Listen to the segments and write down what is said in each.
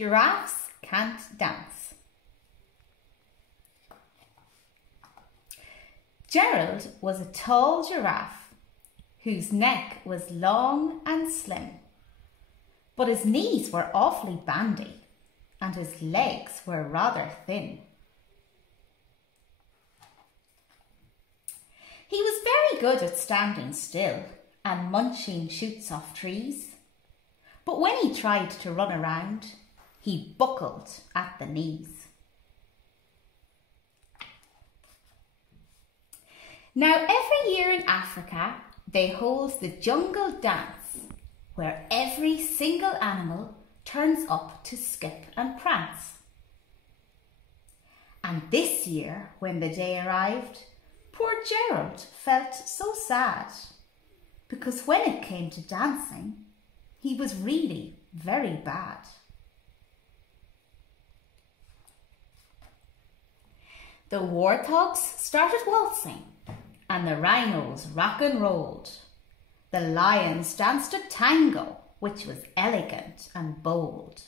Giraffes can't dance. Gerald was a tall giraffe whose neck was long and slim, but his knees were awfully bandy and his legs were rather thin. He was very good at standing still and munching shoots off trees, but when he tried to run around, he buckled at the knees. Now every year in Africa, they hold the jungle dance, where every single animal turns up to skip and prance. And this year, when the day arrived, poor Gerald felt so sad, because when it came to dancing, he was really very bad. The warthogs started waltzing, and the rhinos rock and rolled. The lions danced a tango, which was elegant and bold.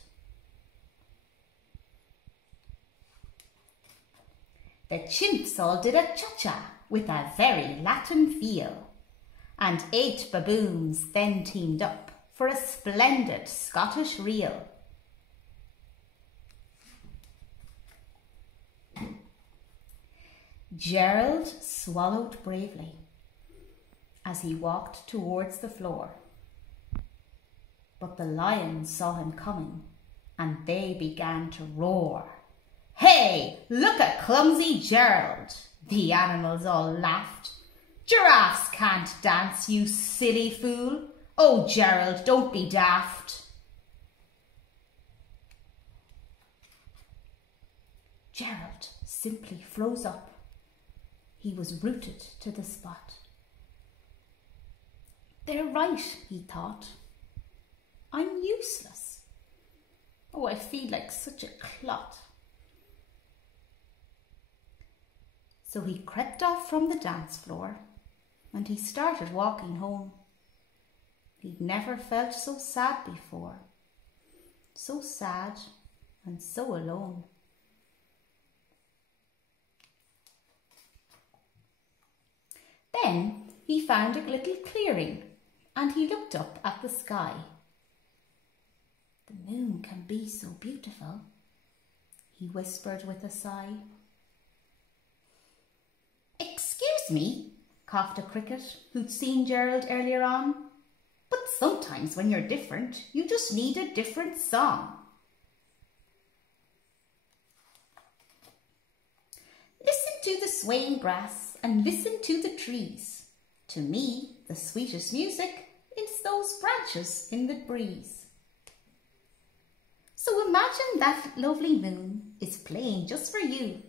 The chimps all did a cha-cha with a very Latin feel, and 8 baboons then teamed up for a splendid Scottish reel. Gerald swallowed bravely as he walked towards the floor. But the lions saw him coming and they began to roar. "Hey, look at clumsy Gerald!" The animals all laughed. "Giraffes can't dance, you silly fool. Oh, Gerald, don't be daft." Gerald simply froze up. He was rooted to the spot. "They're right," he thought. "I'm useless. Oh, I feel like such a clot." So he crept off from the dance floor and he started walking home. He'd never felt so sad before. So sad and so alone. Then he found a little clearing and he looked up at the sky. "The moon can be so beautiful," he whispered with a sigh. "Excuse me," coughed a cricket who'd seen Gerald earlier on, "but sometimes when you're different, you just need a different song." "Listen to the swaying grass and listen to the trees. To me, the sweetest music is those branches in the breeze." So imagine that lovely moon is playing just for you.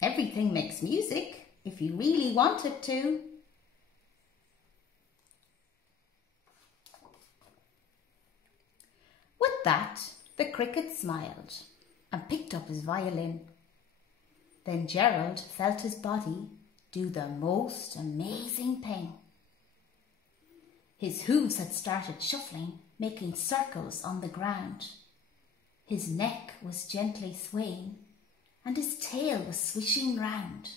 Everything makes music if you really want it to. With that, the cricket smiled and picked up his violin. Then Gerald felt his body do the most amazing thing. His hooves had started shuffling, making circles on the ground. His neck was gently swaying and his tail was swishing round.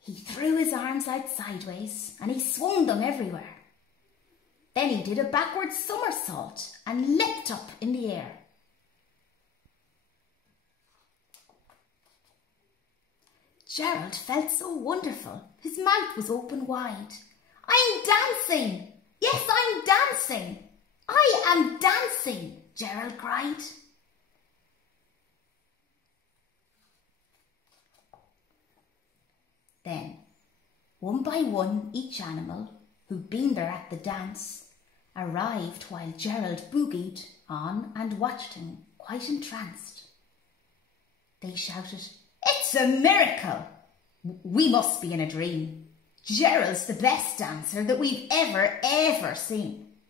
He threw his arms out sideways and he swung them everywhere. Then he did a backward somersault and leapt up in the air. Gerald felt so wonderful. His mouth was open wide. "I'm dancing! Yes, I'm dancing! I am dancing!" Gerald cried. Then, one by one, each animal who'd been there at the dance arrived while Gerald boogied on and watched him, quite entranced. They shouted, "It's a miracle! We must be in a dream. Gerald's the best dancer that we've ever seen."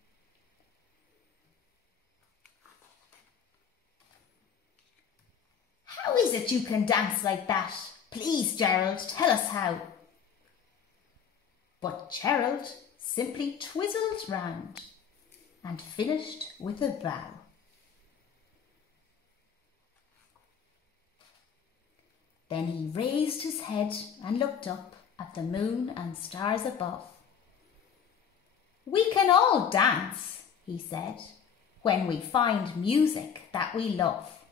"How is it you can dance like that? Please, Gerald, tell us how." But Gerald simply twizzled round and finished with a bow. Then he raised his head and looked up at the moon and stars above. "We can all dance," he said, "when we find music that we love."